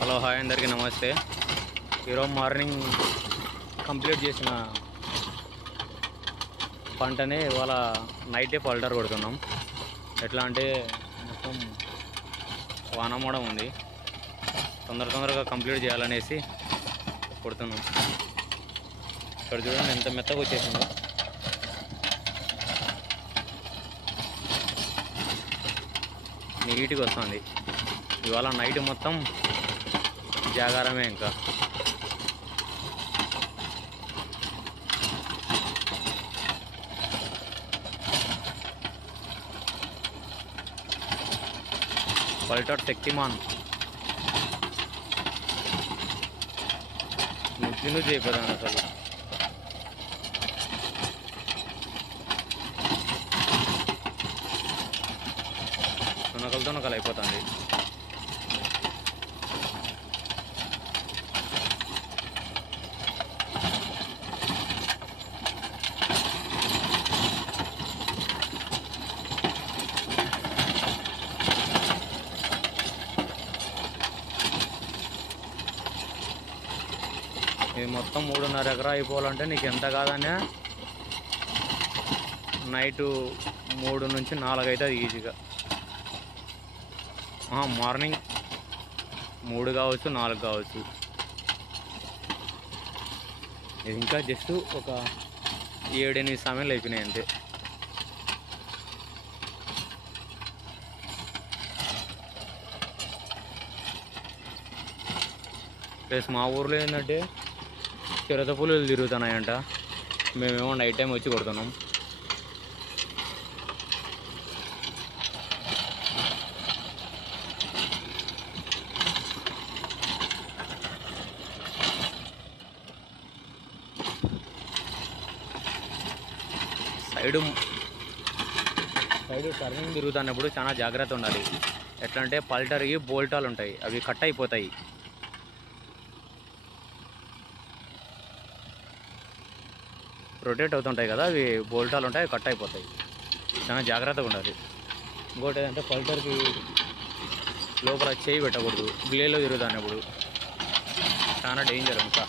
Hello hi అందరికీ నమస్తే. ఈరోజు మార్నింగ్ కంప్లీట్ చేసిన పంటని ఇవాళ నైటే పల్టర్ కొడుతున్నాం. ఎట్లా అంటే మొత్తం వాన కూడా ఉంది, తొందరగా కంప్లీట్ చేయాలనేసి కొడుతున్నాం. ఇక్కడ చూడండి ఎంత మెత్తగా వచ్చేసిందో. నీట్గా వస్తుంది. ఇవాళ నైట్ మొత్తం జాగారమే. ఇంకా పల్టర్ శక్తిమాన్ నుజ్జు అయిపోతాను అసలు. తునకలు అయిపోతుంది. ఇది మొత్తం 3.5 ఎకరా అయిపోవాలంటే నీకు ఎంత కాదనే నైటు 3 నుంచి 4 అవుతుంది ఈజీగా. మార్నింగ్ 3 కావచ్చు, 4 కావచ్చు. ఇది ఇంకా జస్ట్ ఒక 7-8 సమయాలు అయిపోయినాయి అంతే. ప్లస్ మా ఊర్లో ఏంటంటే చిరత పులులు తిరుగుతున్నాయంట. మేమేమో నైట్ టైం వచ్చి కొడుతున్నాం. సైడు టర్నింగ్ తిరుగుతున్నప్పుడు చాలా జాగ్రత్త ఉండాలి. ఎట్లా అంటే పల్టర్కి బోల్టాలు ఉంటాయి, అవి కట్ అయిపోతాయి. రొటేట్ అవుతుంటాయి కదా, అవి బోల్టాలు ఉంటాయి, అవి కట్ అయిపోతాయి. చాలా జాగ్రత్తగా ఉండాలి. ఇంకోటి ఏదంటే పల్టర్కి లోపల చేయి పెట్టకూడదు, బ్లేడ్లో తిరుగుతున్నప్పుడు. చాలా డేంజర్. ఇంకా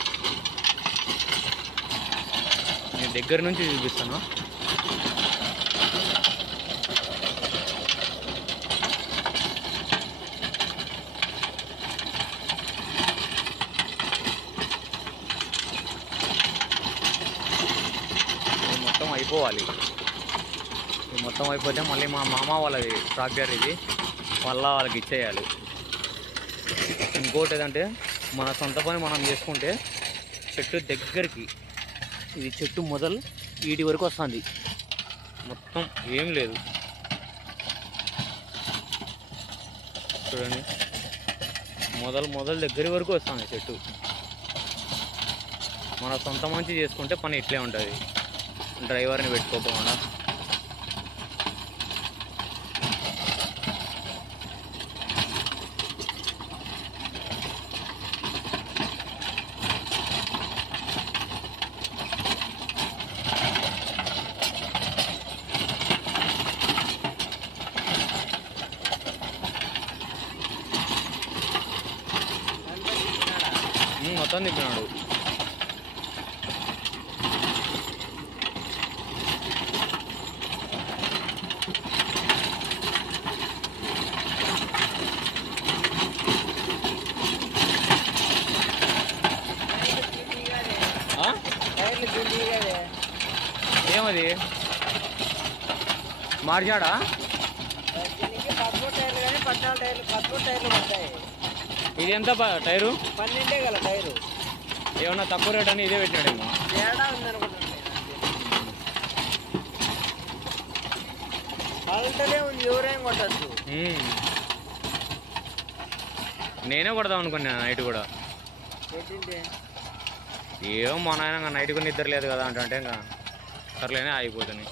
నేను దగ్గర నుంచి చూపిస్తాను. అయిపోవాలి. ఇది మొత్తం అయిపోతే మళ్ళీ మా మామ వాళ్ళది ట్రాక్టర్, ఇది వాళ్ళకి ఇచ్చేయాలి. ఇంకోటి ఏదంటే మన సొంత పని మనం చేసుకుంటే చెట్టు దగ్గరికి, ఇది చెట్టు మొదలు వీటి వరకు వస్తుంది. మొత్తం ఏం లేదు చూడండి, మొదలు దగ్గర వరకు వస్తుంది చెట్టు. మన సొంత మంచి చేసుకుంటే పని ఇట్లే ఉంటుంది, డ్రైవర్ని పెట్టుకోకుండా. మొత్తం తిప్పినాడు. ఏమది మార్చాడా? ఇది ఎంత టైరు? 12 గల టైరు. ఏమన్నా తక్కువ రేట్ అని ఇదే పెట్టాడేమో. తేడా ఉందనుకుంటున్నాను. పల్టలే ఉంది, ఎవరేం కొట్టచ్చు. నేనే కొడదాం అనుకున్నా నైట్ కూడా. ఏమో మా నాయన నైట్ కూడా నిద్ర లేదు కదా అంటే ఇంకా సర్లేనే ఆగిపోతుంది.